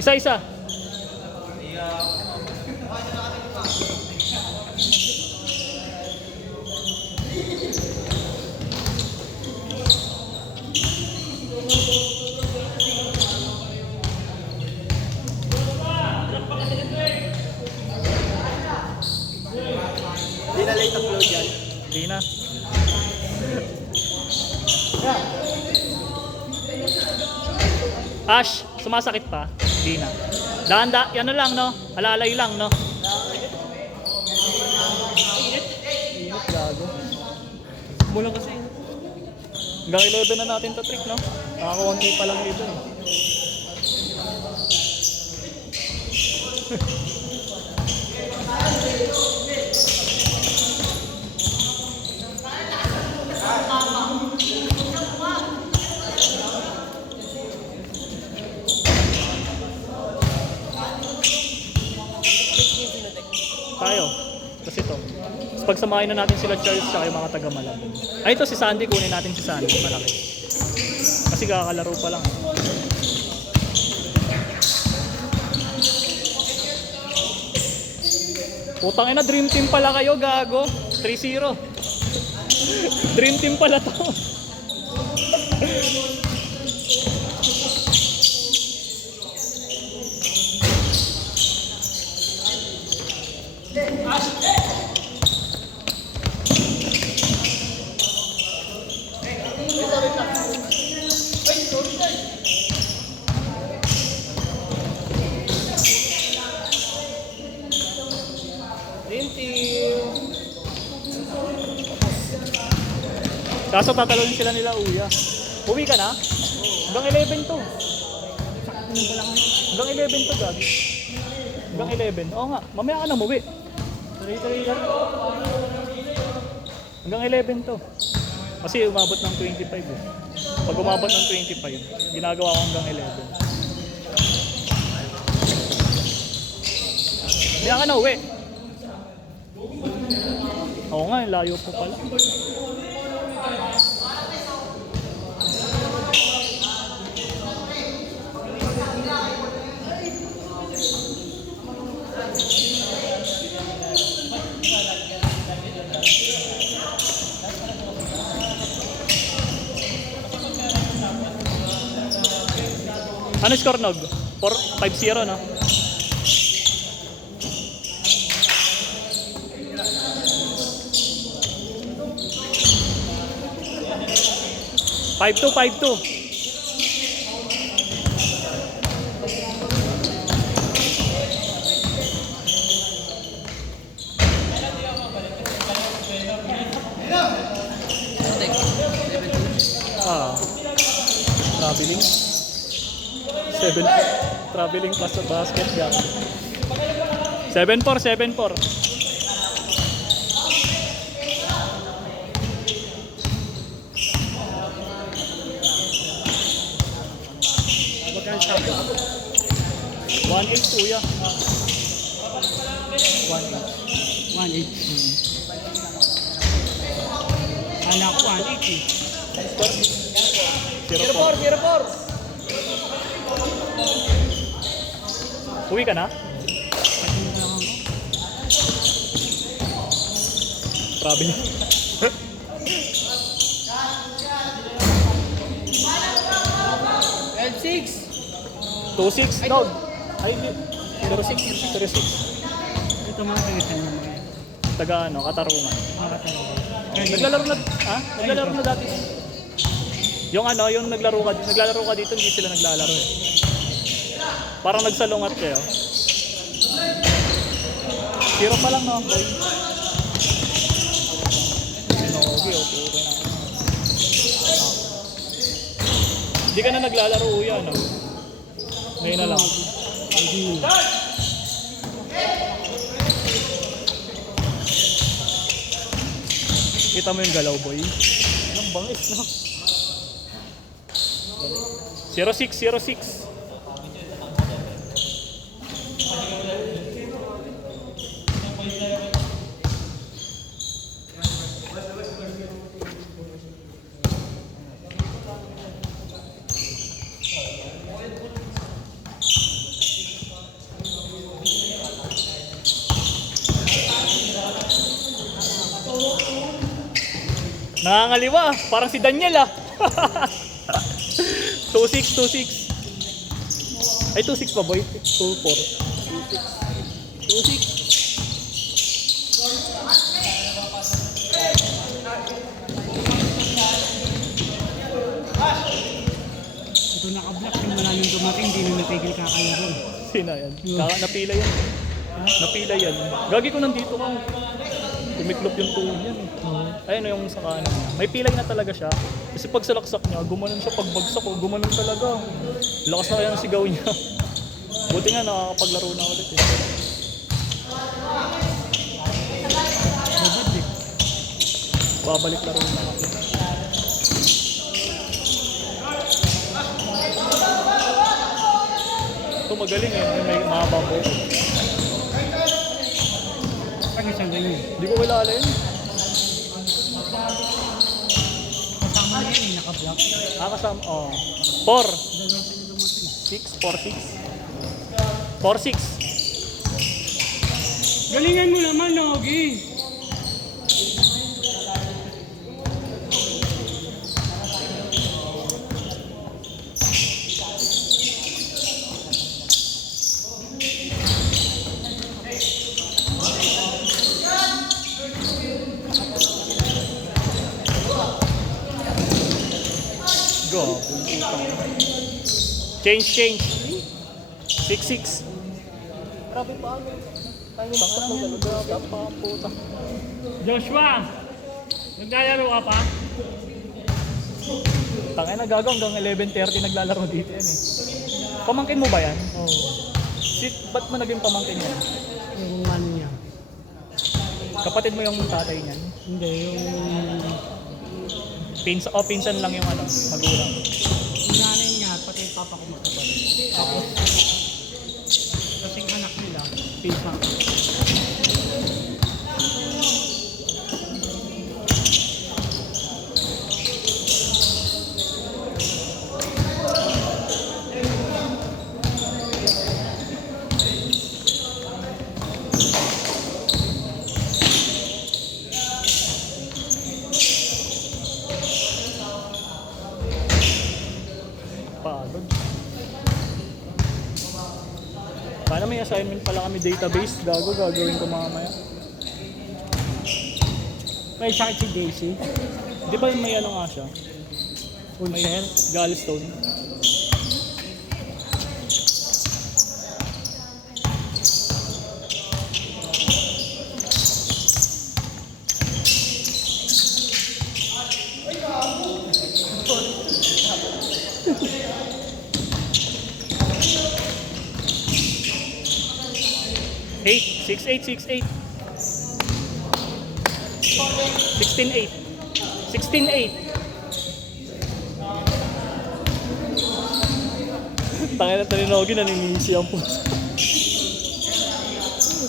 Isa-isa. Hindi na late upload yan. Hindi na. Ash, sumasakit pa? Hindi na. Daan-daan, ano lang no? Alalay lang no? Init gago. Mula kasi. Hanggang 11 na natin to trick no? Nakakaunti pa lang ito eh. Tayo. Tapos ito. Tapos pagsamahin na natin sila Charles sa yung mga taga-Malaki. Ay ito si Sandy, kunin natin si Sandy, malaki. Kasi kakalaro pa lang. Putang ina, dream team pala kayo, gago. 3-0. Dream team pala to. Kaso tatalunin sila nila Uya. Uwi ka na? Hanggang 11 to. Hanggang 11 to, gabi. Hanggang 11. Oo nga, mamaya ka na umuwi. Tuloy-tuloy lang. Hanggang 11 to. Kasi umabot ng 25 eh. Pag umabot ng 25, ginagawa ko hanggang 11. Mamaya ka na uwi. Oo nga, layo po pala. Ano score nog? 5-0 no? Five two. Traveling. 7 traveling plus sa basket gap. 7-4. Magkano siya? 1-8 kuya. 1-8. 1-8. Anak ko 1-8 eh. 0-4. Uwi ka na? Traveling. 2-6 dog. Ay, 0-6. Ito mga kagitan naman. Taga ano, Katarungan. Makataro. Naglalaro na dati. Yung ano, yung naglalaro ka dito, hindi sila naglalaro eh. Parang nagsalungat kayo. 0 pa lang no, boy. Okay na. Hindi ka na naglalaro uya, no? Ngayon na lang. Kita mo yung galaw, boy. Ang bangis, no? 0-6. Nangangaliwa, parang si Daniel ah. 2-6, 2-6. Ay, 2-6 pa boy. 2-4. 2-6. Ito naka-block, yung maraming dumating, hindi na natigil kakalaro. Sino yan? Napila yan. Napila yan. Gagi ko nandito ka. Tumiklop yung tuhod yan. Ayun yung sa kanan niya. May pilay na talaga siya. Kasi pag salaksak niya, gumanon siya. Pag bagsak ko, gumanon talaga. Lakas na kaya ng sigaw niya. Buti nga nakakapaglaro na ulit eh. Mabad eh. Babalik laro na ako. Ito magaling eh. May mahaba po. Pag isang ganyan. Hindi ko kilala yun. Kasama na yun, naka-block. Kasama. Oh. 4. Dalawa sila dumating. 6, 4, 6. 4-6. Galingan mo naman, Nogi. Go. Change. 6-6. Grabe pa ano. Tangan mo talaga. Ang puta. Joshua! Naglalaro ka pa? Tangay na gagawin hanggang 11:30 naglalaro dito yan eh. Pamangkin mo ba yan? Oo. Ba't mo naging pamangkin yan? Yung ano niya. Kapatid mo yung tatay niyan? Hindi, yung... Pinsan lang yung ano, magulang. Yung nanay niya, pati yung papa ko magkapatid. Tapos, kasing anak nila, pisa. Pagod. Paano may assignment pala kami database? Gagawin ko mamaya. May sakit si Daisy. Di ba may ano nga siya? May Ulcer. gallstone. Eight, 6-8, 6-8. 16-8. 16-8. Tangin na Talinogi, naningisi ang puso.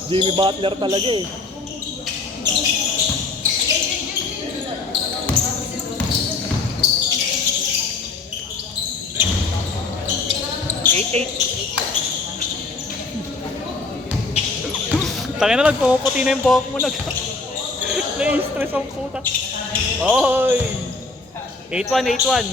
Jimmy Butler talaga eh. Eight. Tangin na nagpuputi na yung buhok mo. Nai-stress ang puta. Oy! 8-1.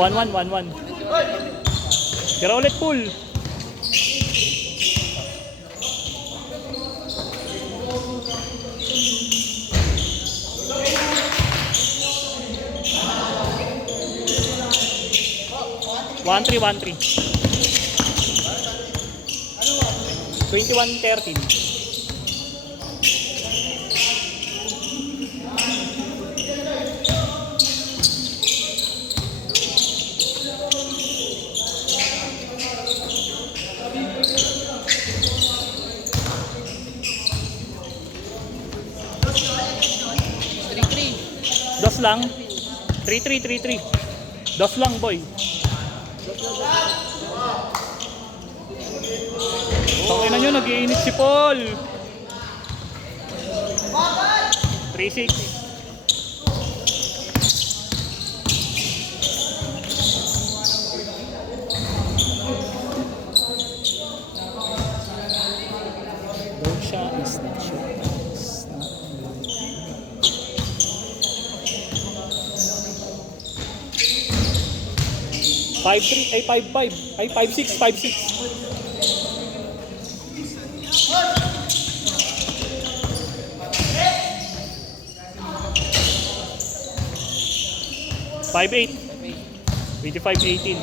Ay, 1-1. Tira ulit pool. One three. 21-13. Three. Dos lang. 3-3. Das lang, boy. Tangina nyo, nag-iinit si Paul. 3-6. Don't shot is not shot. It's not good. 5-3, ay 5-5, ay 5-6, 5-6. Five eight. 25-18.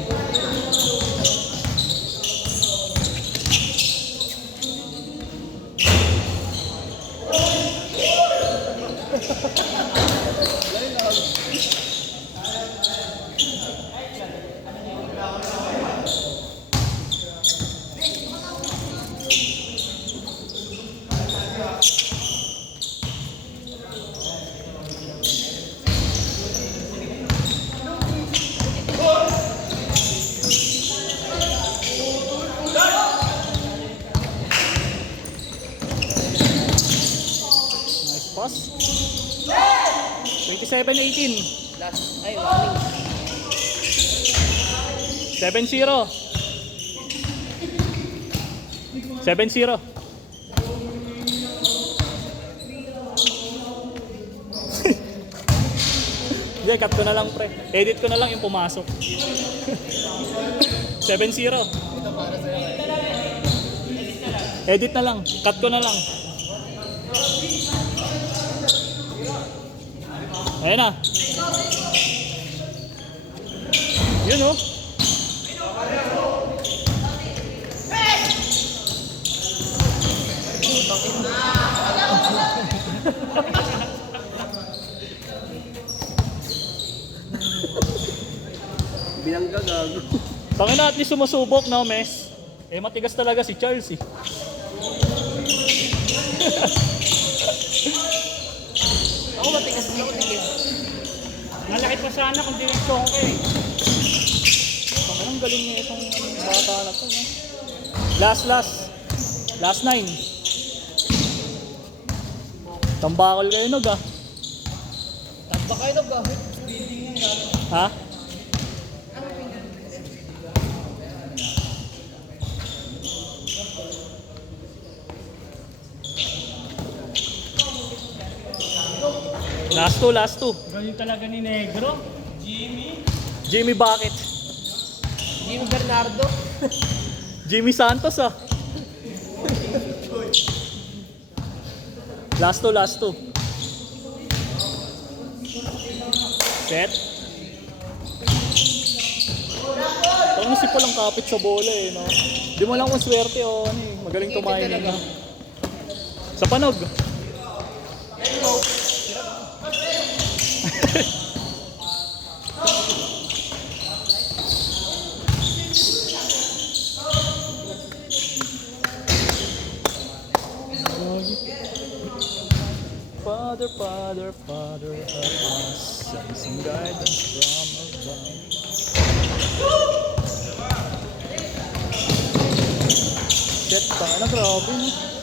Nice pass. 27-18. Last, ay, warning. 7-0. 7-0. Hindi, cut ko na lang pre. Edit ko na lang yung pumasok. 7-0. Edit na lang. Cut ko na lang. Ayan na. Yun oh. Binangga gago. Tangina, at least sumusubok na, Mes. Eh, matigas talaga si Charles eh. Ako matigas na ako tingin. Malaki pa sana kung direksyon ko eh. Tangina, ang galing niya itong bata na to, no? Last 9. Tambakol kayo, Nog, ah. Tamba kayo na ba? Ha? Last two. Ganyan talaga ni Negro. Jimmy bakit? Jimmy Bernardo. Jimmy Santos, ah. Last two. Set. Parang si Paul ang kapit sa bola eh, no? Di mo lang kung swerte o ano eh. Magaling tumayo na. Sa panog. Father, Father, Father of us, send some guidance from above. Shit, tanga na, grabe, no?